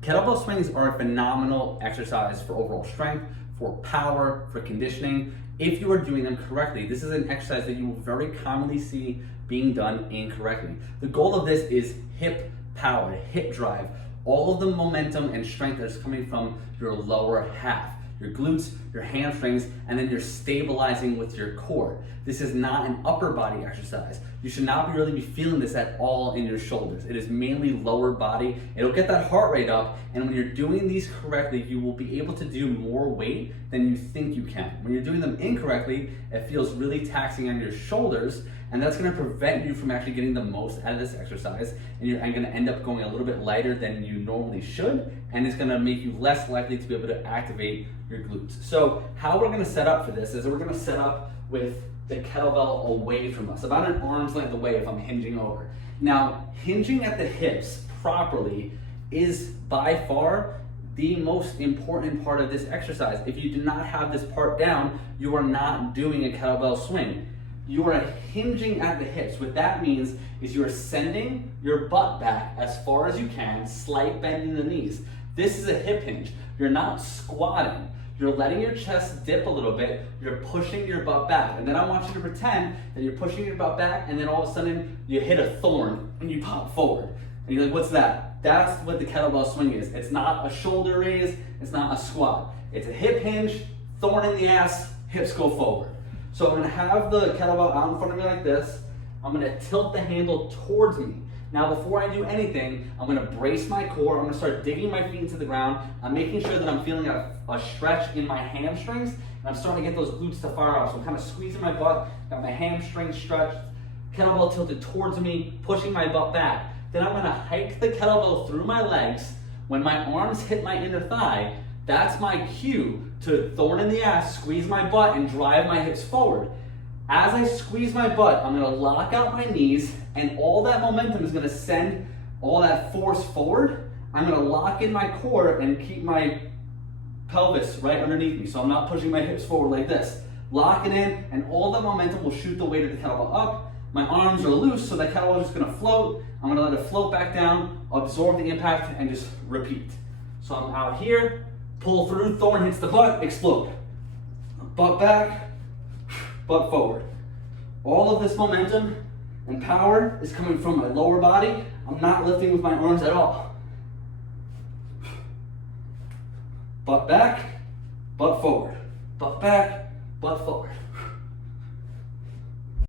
Kettlebell swings are a phenomenal exercise for overall strength, for power, for conditioning. If you are doing them correctly, this is an exercise that you will very commonly see being done incorrectly. The goal of this is hip power, hip drive, all of the momentum and strength that is coming from your lower half, your glutes, your hamstrings, and then you're stabilizing with your core. This is not an upper body exercise. You should not really be feeling this at all in your shoulders. It is mainly lower body. It'll get that heart rate up, and when you're doing these correctly, you will be able to do more weight than you think you can. When you're doing them incorrectly, it feels really taxing on your shoulders, and that's gonna prevent you from actually getting the most out of this exercise, and you're gonna end up going a little bit lighter than you normally should, and it's gonna make you less likely to be able to activate your glutes. So how we're gonna set up for this is we're gonna set up with the kettlebell away from us, about an arm's length away if I'm hinging over. Now, hinging at the hips properly is by far the most important part of this exercise. If you do not have this part down, you are not doing a kettlebell swing. You are hinging at the hips. What that means is you are sending your butt back as far as you can, slight bend in the knees. This is a hip hinge. You're not squatting. You're letting your chest dip a little bit. You're pushing your butt back. And then I want you to pretend that you're pushing your butt back, and then all of a sudden you hit a thorn and you pop forward. And you're like, what's that? That's what the kettlebell swing is. It's not a shoulder raise. It's not a squat. It's a hip hinge, thorn in the ass, hips go forward. So I'm gonna have the kettlebell out in front of me like this. I'm gonna tilt the handle towards me. Now before I do anything, I'm gonna brace my core. I'm gonna start digging my feet into the ground. I'm making sure that I'm feeling a stretch in my hamstrings, and I'm starting to get those glutes to fire off. So I'm kind of squeezing my butt, got my hamstrings stretched, kettlebell tilted towards me, pushing my butt back. Then I'm gonna hike the kettlebell through my legs. When my arms hit my inner thigh, that's my cue to thorn in the ass, squeeze my butt, and drive my hips forward. As I squeeze my butt, I'm gonna lock out my knees, and all that momentum is gonna send all that force forward. I'm gonna lock in my core and keep my pelvis right underneath me, so I'm not pushing my hips forward like this. Lock it in, and all the momentum will shoot the weight of the kettlebell up. My arms are loose, so the kettlebell is just gonna float. I'm gonna let it float back down, absorb the impact, and just repeat. So I'm out here, pull through, thorn hits the butt, explode. Butt back, butt forward. All of this momentum and power is coming from my lower body. I'm not lifting with my arms at all. Butt back, butt forward. Butt back, butt forward.